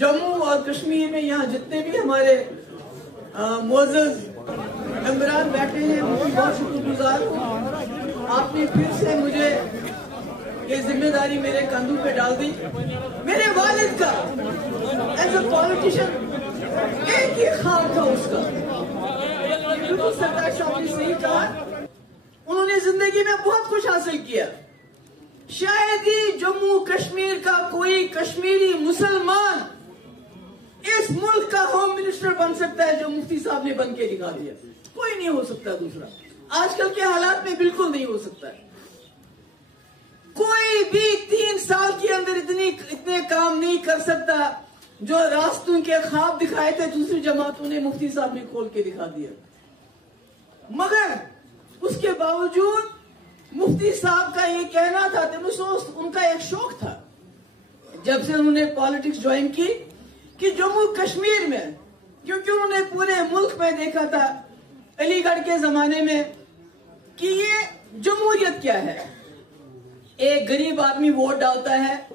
जम्मू और कश्मीर में यहाँ जितने भी हमारे मोअज़्ज़ज़ मेंबरान बैठे हैं, उनकी बहुत शुक्रगुजार हूँ। आपने फिर से मुझे ये जिम्मेदारी मेरे कंधों पे डाल दी। मेरे वालिद का एज अ पॉलिटिशियन एक ही ख्वाब था उसका, बिल्कुल सरदार शाह ने सही कहा, उन्होंने जिंदगी में बहुत कुछ हासिल किया। शायद ही जम्मू कश्मीर का कोई कश्मीरी मुसलमान इस मुल्क का होम मिनिस्टर बन सकता है जो मुफ्ती साहब ने बन के दिखा दिया। कोई नहीं हो सकता दूसरा, आजकल के हालात में बिल्कुल नहीं हो सकता है। कोई भी 3 साल के अंदर इतने काम नहीं कर सकता जो रास्तों के ख्वाब दिखाए थे दूसरी जमातों ने, मुफ्ती साहब ने खोल के दिखा दिया। मगर उसके बावजूद मुफ्ती साहब का ये कहना था, उनका एक शौक था जब से उन्होंने पॉलिटिक्स ज्वाइन की कि जम्मू कश्मीर में, क्योंकि उन्होंने पूरे मुल्क में देखा था अलीगढ़ के जमाने में कि ये जमहूरियत क्या है। एक गरीब आदमी वोट डालता है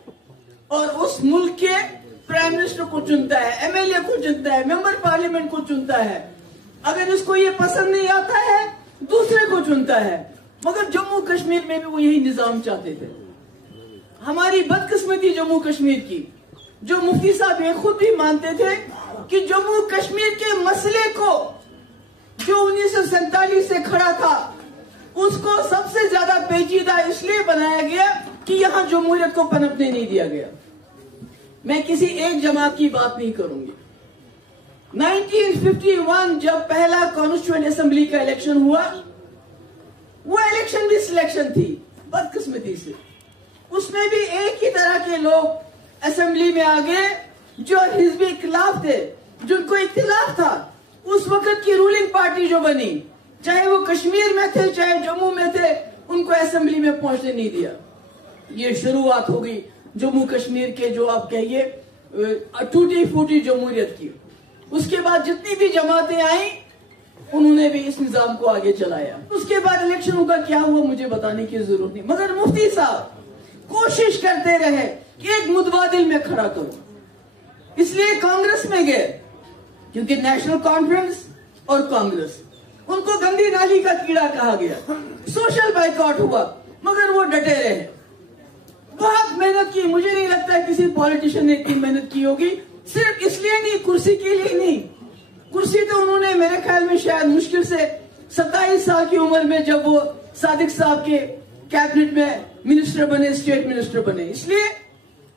और उस मुल्क के प्राइम मिनिस्टर को चुनता है, एमएलए को चुनता है, मेंबर पार्लियामेंट को चुनता है। अगर इसको ये पसंद नहीं आता है दूसरे को चुनता है। मगर जम्मू कश्मीर में भी वो यही निजाम चाहते थे। हमारी बदकिस्मती जम्मू कश्मीर की, जो मुफ्ती साहब ये खुद भी मानते थे कि जम्मू कश्मीर के मसले को जो 1947 से खड़ा था उसको सबसे ज्यादा पेचीदा इसलिए बनाया गया कि यहां जमहूरियत को पनपने नहीं दिया गया। मैं किसी एक जमात की बात नहीं करूंगी। 1951 जब पहला कॉन्स्टिट्यूएंट असेंबली का इलेक्शन हुआ, वो इलेक्शन भी सिलेक्शन थी बदकिस्मती से। उसमें भी एक ही तरह के लोग असेंबली में आ गए जो हिजबी खिलाफ थे, जिनको इख्तिलाफ था। उस वक्त की रूलिंग पार्टी जो बनी, चाहे वो कश्मीर में थे चाहे जम्मू में थे, उनको असेंबली में पहुंचने नहीं दिया। ये शुरुआत हो गई जम्मू कश्मीर के, जो आप कहिए टूटी फूटी जमहूरियत की। उसके बाद जितनी भी जमातें आई उन्होंने भी इस निजाम को आगे चलाया। उसके बाद इलेक्शन का क्या हुआ मुझे बताने की जरूरत नहीं, मगर मुफ्ती साहब कोशिश करते रहे कि एक मुतबादिल में खड़ा करो। इसलिए कांग्रेस में गए, क्योंकि नेशनल कॉन्फ्रेंस और कांग्रेस, उनको गंदी नाली का कीड़ा कहा गया। सोशल बाइकआउट हुआ, मगर वो डटे रहे। बहुत मेहनत की, मुझे नहीं लगता किसी पॉलिटिशियन ने इतनी मेहनत की होगी। सिर्फ इसलिए नहीं, कुर्सी के लिए नहीं। कुर्सी तो उन्होंने मेरे ख्याल में शायद मुश्किल से 27 साल की उम्र में, जब वो सादिक साहब के कैबिनेट में मिनिस्टर बने, स्टेट मिनिस्टर बने, इसलिए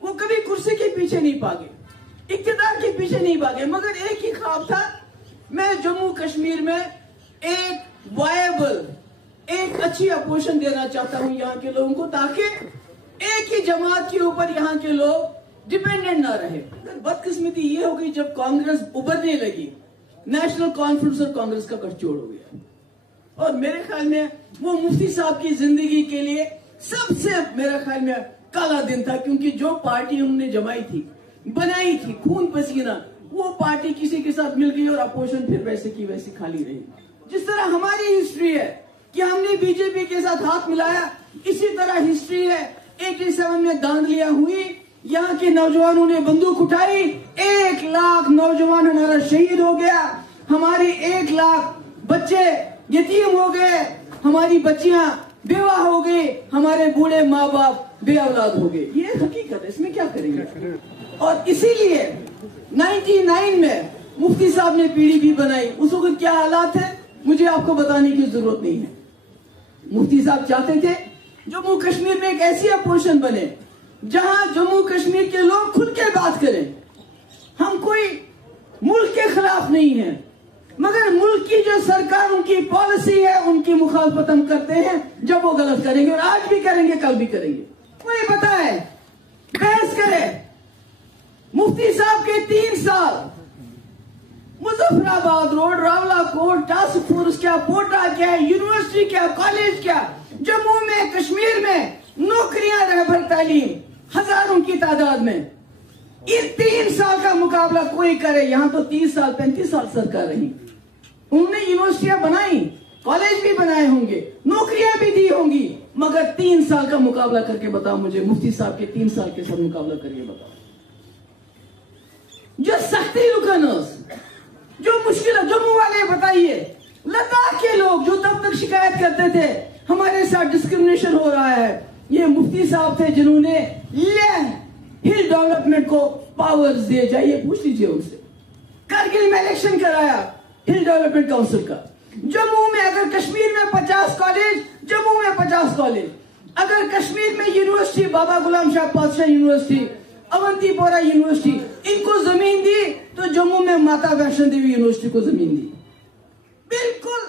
वो कभी कुर्सी के पीछे नहीं भागे, इक्तिदार के पीछे नहीं भागे। मगर एक ही ख्वाब था, मैं जम्मू कश्मीर में एक वायबल, एक अच्छी अपोजिशन देना चाहता हूं यहाँ के लोगों को, ताकि एक ही जमात के ऊपर यहाँ के लोग डिपेंडेंट ना रहे। बदकिस्मती ये हो गई, जब कांग्रेस उभरने लगी, नेशनल कॉन्फ्रेंस और कांग्रेस का गठजोड़ हो गया। और मेरे ख्याल में वो मुफ्ती साहब की जिंदगी के लिए सबसे, मेरे ख्याल में, काला दिन था। क्योंकि जो पार्टी उन्होंने जमाई थी, बनाई थी खून पसीना, वो पार्टी किसी के साथ मिल गई और अपोजिशन फिर वैसे की वैसी खाली रही। जिस तरह हमारी हिस्ट्री है कि हमने बीजेपी के साथ हाथ मिलाया, इसी तरह हिस्ट्री है 87 में दांदलिया हुई, यहाँ के नौजवानों ने बंदूक उठाई, 1 लाख नौजवान हमारा शहीद हो गया, हमारी 1 लाख बच्चे यतीम हो गए, हमारी बच्चियां बेवा हो गई, हमारे बूढ़े माँ बाप बे औलाद हो गए। ये हकीकत है, इसमें क्या करेंगे। और इसीलिए 99 में मुफ्ती साहब ने पीडीपी बनाई। उस वक्त क्या हालात है मुझे आपको बताने की जरूरत नहीं है। मुफ्ती साहब चाहते थे जम्मू कश्मीर में एक ऐसी अपोजिशन बने जहां जम्मू कश्मीर के लोग खुल के बात करें। हम कोई मुल्क के खिलाफ नहीं है, मगर मुल्क की जो सरकार, उनकी पॉलिसी है, उनकी मुखालफत हम करते हैं जब वो गलत करेंगे, और आज भी करेंगे, कल भी करेंगे। कोई बताए, बहस करे। मुफ्ती साहब के 3 साल Muzaffarabad road, Rawalakot, task force क्या, पोटा क्या, यूनिवर्सिटी क्या, कॉलेज क्या, जम्मू में, कश्मीर में नौकरियां, रहबर तालीम, हजारों की तादाद में। इन 3 साल का मुकाबला कोई करे। यहां तो 30 साल 35 साल सरकार रही, उन्होंने यूनिवर्सिटियां बनाई, कॉलेज भी बनाए होंगे, नौकरियां भी दी होंगी, मगर 3 साल का मुकाबला करके बताओ मुझे, मुफ्ती साहब के 3 साल के साथ मुकाबला करके बताओ। बताइए, लद्दाख के लोग जो तब तक शिकायत करते थे हमारे साथ डिस्क्रिमिनेशन हो रहा है, ये मुफ्ती साहब थे जिन्होंने हिल डेवलपमेंट को पावर्स दिए। जाइए पूछ लीजिए उनसे। कारगिल में इलेक्शन कराया हिल डेवलपमेंट काउंसिल का। जम्मू में अगर कश्मीर में 50 कॉलेज, जम्मू में 50 कॉलेज, अगर कश्मीर में यूनिवर्सिटी, बाबा गुलाम शाह बादशाह यूनिवर्सिटी, अवंतीपोरा यूनिवर्सिटी, इनको जमीन दी, तो जम्मू में माता वैष्णो देवी यूनिवर्सिटी को जमीन दी। बिल्कुल